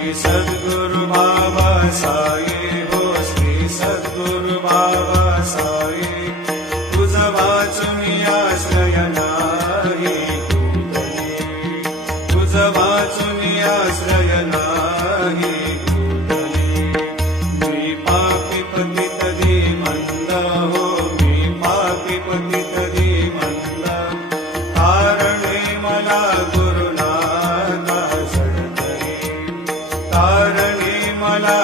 श्री सद्गुरु बाबा साई हो श्री सद्गुरु बाबा साई तुझ वाचून आश्रय नाही कुठली तुझ वाचून आश्रय नाही कुठली मी पापी पतित धीमंत हो मी पापी पतित धीमंत कारणे मला गुरुनाथा शरणई कारणे मला